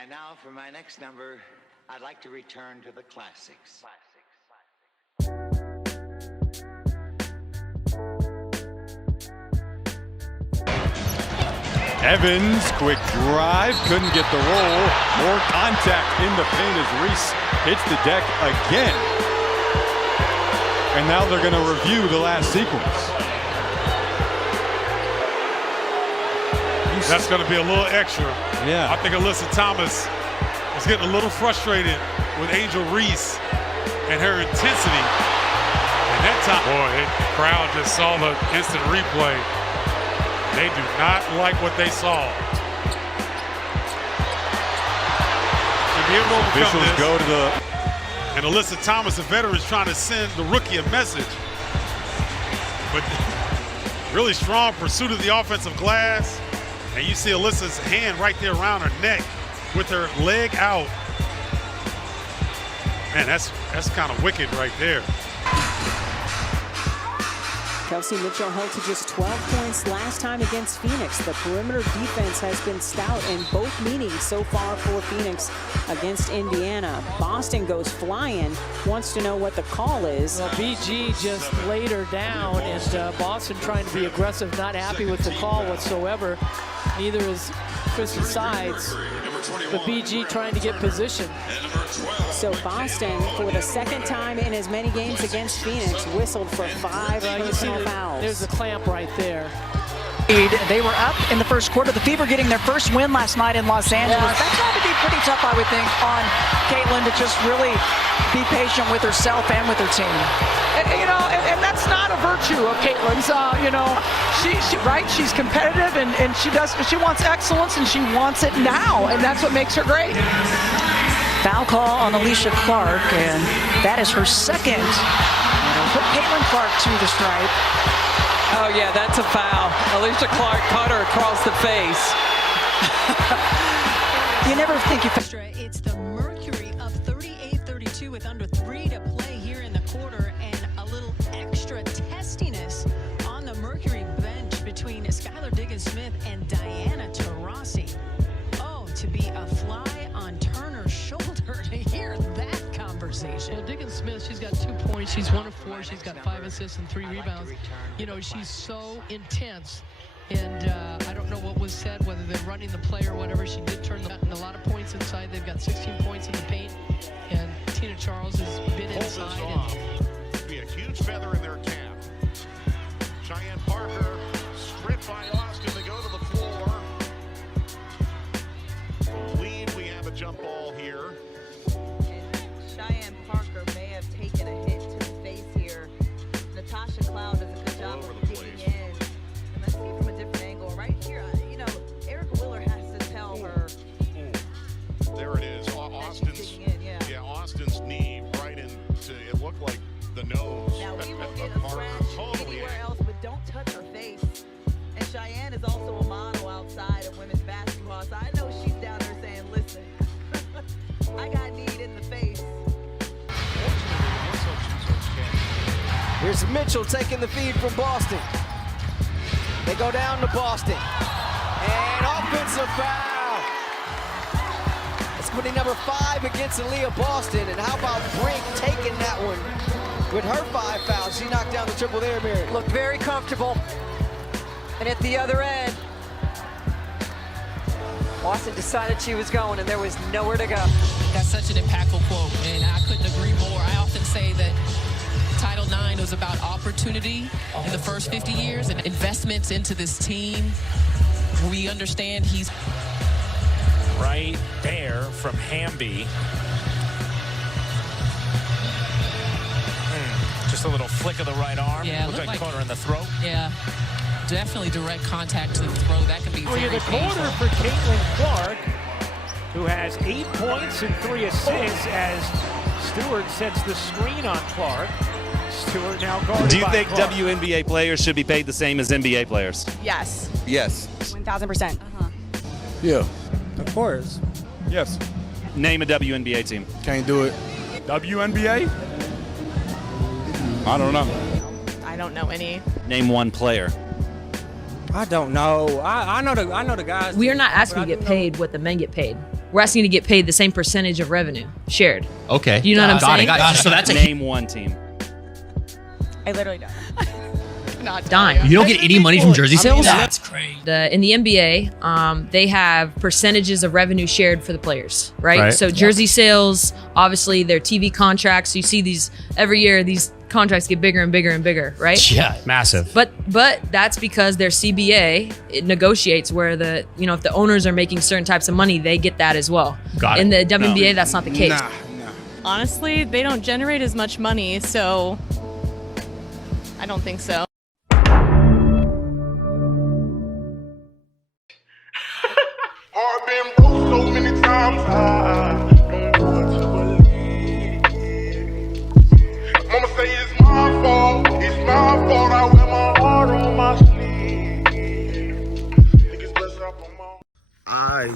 And now for my next number, I'd like to return to the classics. Evans, quick drive, couldn't get the roll. More contact in the paint as Reese hits the deck again. And now they're going to review the last sequence. That's going to be a little extra. Yeah. I think Alyssa Thomas is getting a little frustrated with Angel Reese and her intensity. And that time, boy, the crowd just saw the instant replay. They do not like what they saw. To be able to overcome this, go to the... and Alyssa Thomas, a veteran, is trying to send the rookie a message. But really strong pursuit of the offensive glass. And you see Alyssa's hand right there around her neck with her leg out. Man, that's kind of wicked right there. Kelsey Mitchell held to just 12 points last time against Phoenix. The perimeter defense has been stout in both meetings so far for Phoenix against Indiana. Boston goes flying, wants to know what the call is. Well, BG just laid her down, and Boston trying to be aggressive, not happy with the call whatsoever. Neither is Kristen Sides, but BG trying to get position. So Boston, for the second time in as many games against Phoenix, whistled for 5 personal fouls. There's the clamp right there. They were up in the first quarter. The Fever getting their first win last night in Los Angeles. Yes. That's got to be pretty tough, I would think, on Caitlin to just really be patient with herself and with her team. And that's not a virtue of Caitlin's. She's competitive and she wants excellence and she wants it now, and that's what makes her great. Foul call on Alicia Clark, and that is her second. Put Caitlin Clark to the stripe. Oh yeah, that's a foul. Alicia Clark caught her across the face. You never think you... It's the Mercury of 38-32 with under 3 to play here in the quarter, and a little extra testiness on the Mercury bench between Skylar Diggins-Smith and Diana Taurasi. Oh, to be a fly on Turner's shoulder to hear that conversation. Well, Diggins-Smith, she's got 2 points. She's 1 of 4. She's got 5 assists and 3 rebounds. She's so intense. And I don't know what was said, whether they're running the play or whatever. She did turn a lot of points inside. They've got 16 points in the paint. And Tina Charles has been inside. Be a huge feather in their cap. Cheyenne Parker stripped by Austin to go to the floor. Lead, we have a jump ball here. Cheyenne Parker may have taken a hit to the face here. Natasha Cloud does a good job of digging in. And let's see from a different angle. Right here, Erica Willer has to tell her. There it is. Austin's, Austin's knee right into, it looked like the nose. Now we will get a scratch anywhere else, but don't touch her face. And Cheyenne is also a model outside of women's basketball, so I know she's down there saying, listen, I got kneed in the face. Here's Mitchell taking the feed from Boston. They go down to Boston. And offensive foul. That's winning number 5 against Aaliyah Boston. And how about Brink taking that one with her 5 fouls? She knocked down the triple there, Mary. Looked very comfortable. And at the other end, Boston decided she was going and there was nowhere to go. That's such an impactful quote, and I couldn't agree more. I often say that Title IX was about opportunity in the first 50 years and investments into this team. We understand he's right there from Hamby. Just a little flick of the right arm. Yeah, looks like caught her in the throat. Yeah, definitely direct contact to the throat. That can be very the painful. quarter for Caitlin Clark, who has 8 points and 3 assists as Stewart sets the screen on Clark. Stewart now guarded. Do you think Clark. WNBA players should be paid the same as NBA players? Yes. Yes. 1,000%. Yeah. Of course. Yes. Name a WNBA team. Can't do it. WNBA? I don't know. I don't know any. Name one player. I don't know. I know the guys. We are not asking to get paid what the men get paid. We're asking you to get paid the same percentage of revenue shared. Okay. Do you know what I'm saying? Got it. So that's Name one team. I literally don't. Dime. You don't get any money from jersey sales? That's crazy. In the NBA, they have percentages of revenue shared for the players, right? So jersey sales, obviously their TV contracts. You see these every year. These contracts get bigger and bigger and bigger, right? Yeah, massive. But that's because their CBA it negotiates where if the owners are making certain types of money, they get that as well. Got it. In the WNBA, that's not the case. Honestly, they don't generate as much money, so I don't think so. I've been broke so many times, I don't know what to believe. Mama say it's my fault, I wear my heart on my sleeve. Niggas bless up on my... I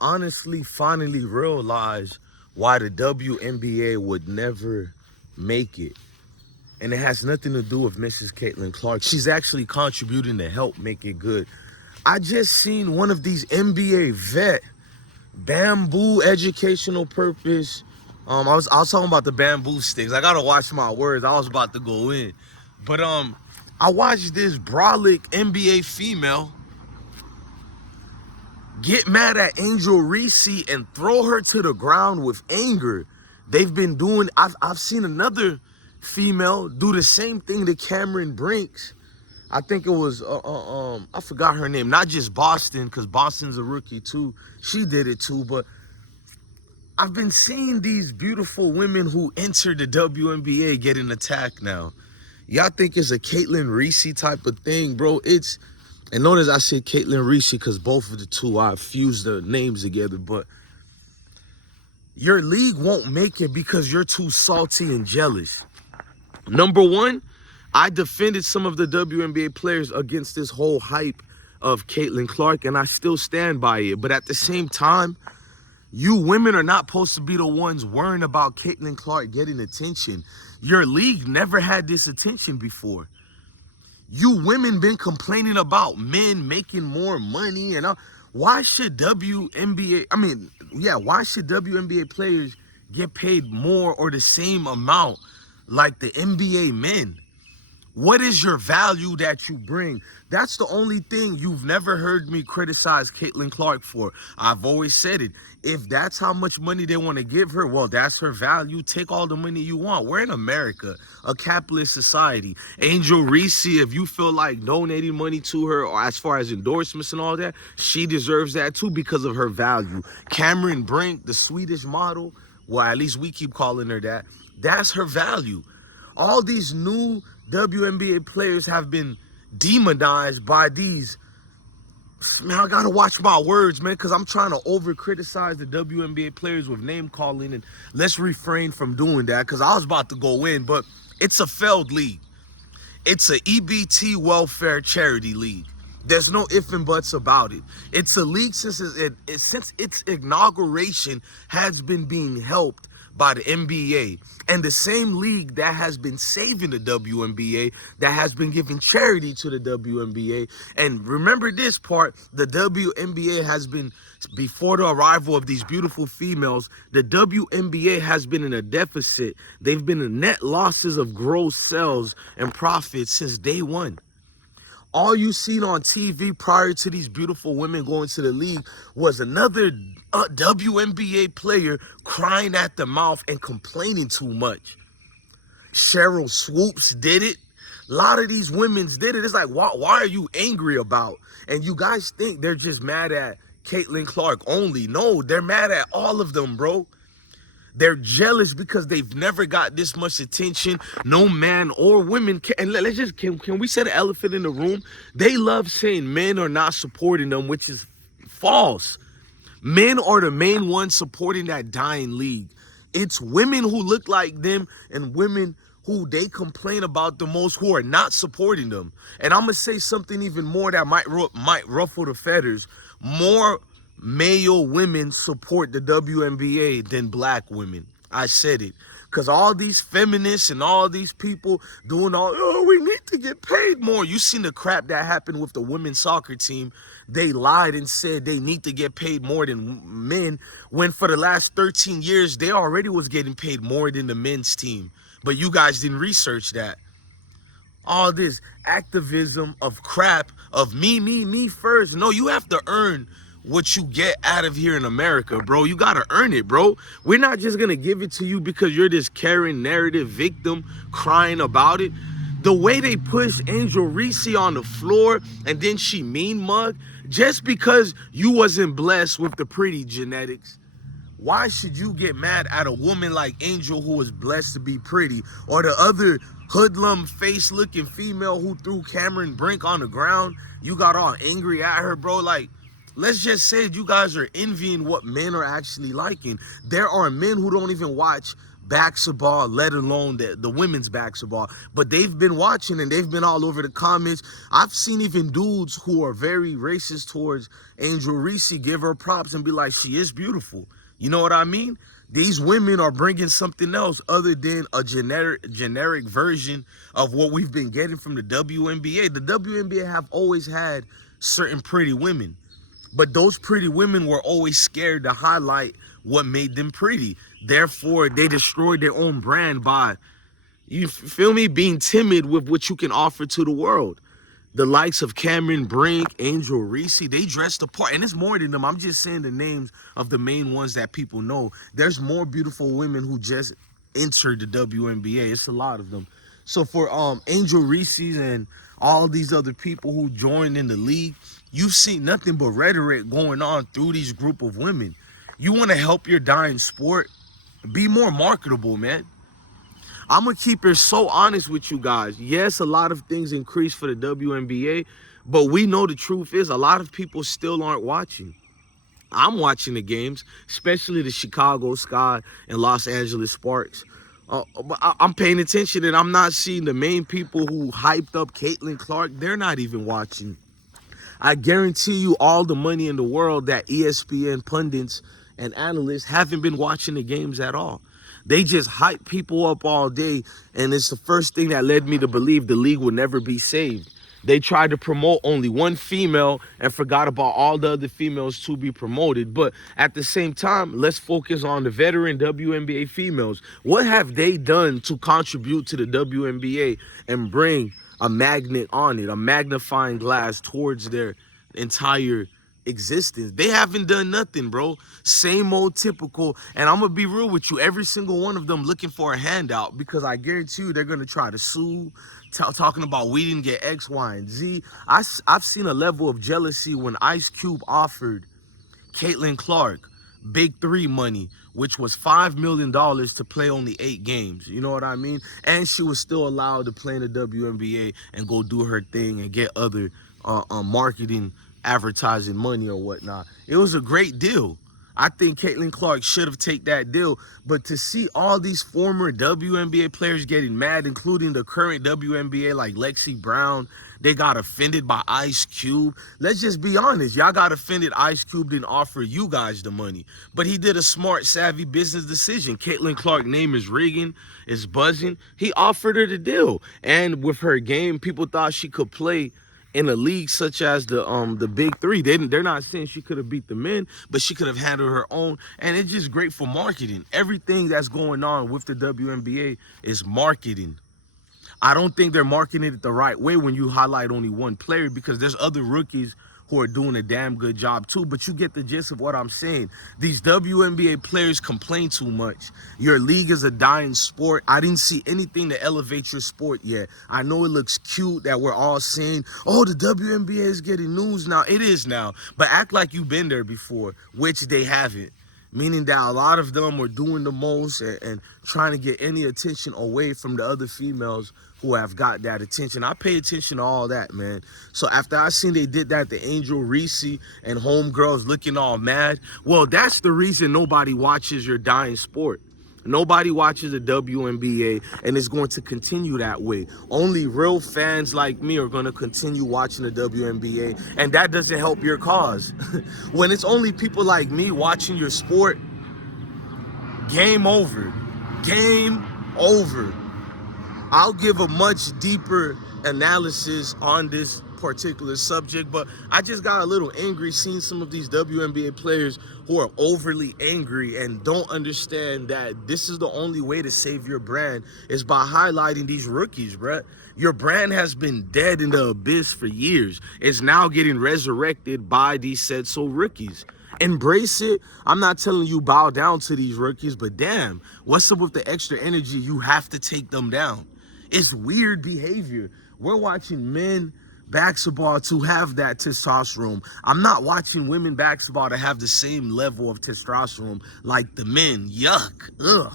honestly finally realized why the WNBA would never make it. And it has nothing to do with Mrs. Caitlin Clark. She's actually contributing to help make it good. I just seen one of these NBA vet bamboo educational purpose. I was talking about the bamboo sticks. I gotta watch my words. I was about to go in. But I watched this brolic NBA female get mad at Angel Reese and throw her to the ground with anger. They've been doing, I've seen another female do the same thing to Cameron Brinks. I think it was, I forgot her name. Not just Boston, because Boston's a rookie too. She did it too, but I've been seeing these beautiful women who enter the WNBA getting attacked now. Y'all think it's a Caitlin Reese type of thing, bro? And notice I said Caitlin Reese because both of the two, I fused the names together, but your league won't make it because you're too salty and jealous. Number one, I defended some of the WNBA players against this whole hype of Caitlin Clark, and I still stand by it. But at the same time, you women are not supposed to be the ones worrying about Caitlin Clark getting attention. Your league never had this attention before. You women been complaining about men making more money, and why should WNBA players get paid more or the same amount like the NBA men? What is your value that you bring? That's the only thing you've never heard me criticize Caitlin Clark for. I've always said it. If that's how much money they want to give her, well, that's her value. Take all the money you want. We're in America, a capitalist society. Angel Reese, if you feel like donating money to her or as far as endorsements and all that, she deserves that too because of her value. Cameron Brink, the Swedish model, well, at least we keep calling her that, that's her value. All these new WNBA players have been demonized by these. Man, I gotta watch my words, man, because I'm trying to over-criticize the WNBA players with name-calling, and let's refrain from doing that because I was about to go in, but it's a failed league. It's a EBT welfare charity league. There's no ifs and buts about it. It's a league since its inauguration has been being helped by the NBA, and the same league that has been saving the WNBA, that has been giving charity to the WNBA. And remember this part, the WNBA has been, before the arrival of these beautiful females, the WNBA has been in a deficit. They've been in net losses of gross sales and profits since day one. All you seen on TV prior to these beautiful women going to the league was another WNBA player crying at the mouth and complaining too much. Cheryl Swoops did it. A lot of these women's did it. It's like, why are you angry about? And you guys think they're just mad at Caitlin Clark only. No, they're mad at all of them, bro. They're jealous because they've never got this much attention. No man or women can. And let's just, can we say the elephant in the room? They love saying men are not supporting them, which is false. Men are the main ones supporting that dying league. It's women who look like them and women who they complain about the most who are not supporting them. And I'm going to say something even more that might ruffle the feathers. More male women support the WNBA than black women. I said it. Because all these feminists and all these people doing all, oh, we need to get paid more. You seen the crap that happened with the women's soccer team. They lied and said they need to get paid more than men, when for the last 13 years, they already was getting paid more than the men's team. But you guys didn't research that. All this activism of crap of me first. No, you have to earn what you get out of here in America, bro. You gotta earn it, bro. We're not just gonna give it to you because you're this Karen narrative victim crying about it. The way they push Angel Reese on the floor and then she mean mug, just because you wasn't blessed with the pretty genetics, why should you get mad at a woman like Angel who was blessed to be pretty, or the other hoodlum face-looking female who threw Cameron Brink on the ground? You got all angry at her, bro. Like, let's just say you guys are envying what men are actually liking. There are men who don't even watch basketball, let alone the women's basketball, but they've been watching and they've been all over the comments. I've seen even dudes who are very racist towards Angel Reese give her props and be like, she is beautiful. You know what I mean? These women are bringing something else other than a generic version of what we've been getting from the WNBA. The WNBA have always had certain pretty women, but those pretty women were always scared to highlight what made them pretty. Therefore, they destroyed their own brand by, you feel me, being timid with what you can offer to the world. The likes of Cameron Brink, Angel Reese, they dressed the part. And it's more than them. I'm just saying the names of the main ones that people know. There's more beautiful women who just entered the WNBA. It's a lot of them. So for Angel Reese and all these other people who joined in the league, you've seen nothing but rhetoric going on through these group of women. You want to help your dying sport? Be more marketable, man. I'm going to keep it so honest with you guys. Yes, a lot of things increased for the WNBA, but we know the truth is a lot of people still aren't watching. I'm watching the games, especially the Chicago Sky and Los Angeles Sparks. But I'm paying attention, and I'm not seeing the main people who hyped up Caitlin Clark. They're not even watching. I guarantee you all the money in the world that ESPN pundits and analysts haven't been watching the games at all. They just hype people up all day, and it's the first thing that led me to believe the league would never be saved. They tried to promote only one female and forgot about all the other females to be promoted. But at the same time, let's focus on the veteran WNBA females. What have they done to contribute to the WNBA and bring a magnet on it, a magnifying glass towards their entire existence? They haven't done nothing, bro. Same old typical. And I'm gonna be real with you, every single one of them looking for a handout, because I guarantee you they're gonna try to sue, talking about we didn't get X, Y, and Z. I've seen a level of jealousy when Ice Cube offered Caitlin Clark Big 3 money, which was $5 million to play only 8 games. You know what I mean? And she was still allowed to play in the WNBA and go do her thing and get other marketing, advertising money or whatnot. It was a great deal. I think Caitlin Clark should have taken that deal. But to see all these former WNBA players getting mad, including the current WNBA like Lexi Brown, they got offended by Ice Cube. Let's just be honest. Y'all got offended Ice Cube didn't offer you guys the money. But he did a smart, savvy business decision. Caitlin Clark's name is rigging, is buzzing. He offered her the deal. And with her game, people thought she could play in a league such as the Big 3. They're not saying she could have beat the men, but she could have handled her own. And it's just great for marketing. Everything that's going on with the WNBA is marketing. I don't think they're marketing it the right way when you highlight only one player, because there's other rookies who are doing a damn good job too. But you get the gist of what I'm saying. These WNBA players complain too much. Your league is a dying sport. I didn't see anything to elevate your sport yet. I know it looks cute that we're all saying, oh, the WNBA is getting news now. It is now. But act like you've been there before, which they haven't. Meaning that a lot of them were doing the most and trying to get any attention away from the other females who have got that attention. I pay attention to all that, man. So after I seen they did that to Angel Reese and homegirls looking all mad, well, that's the reason nobody watches your dying sport. Nobody watches the WNBA, and it's going to continue that way. Only real fans like me are going to continue watching the WNBA, and that doesn't help your cause. When it's only people like me watching your sport, game over. Game over. I'll give a much deeper analysis on this particular subject, but I just got a little angry seeing some of these WNBA players who are overly angry and don't understand that this is the only way to save your brand is by highlighting these rookies, bruh. Your brand has been dead in the abyss for years. It's now getting resurrected by these said so rookies. Embrace it. I'm not telling you bow down to these rookies, but damn, what's up with the extra energy? You have to take them down. It's weird behavior. We're watching men basketball to have that testosterone. I'm not watching women basketball to have the same level of testosterone like the men. Yuck. Ugh.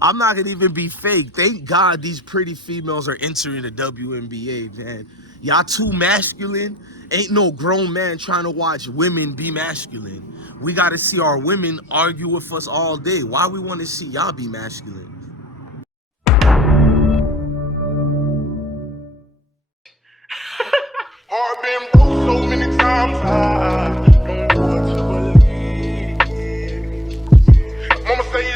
I'm not gonna even be fake. Thank God these pretty females are entering the WNBA, man. Y'all too masculine. Ain't no grown man trying to watch women be masculine. We gotta see our women argue with us all day. Why we want to see y'all be masculine? Heart been broke so many times, I don't know what to believe. Mama say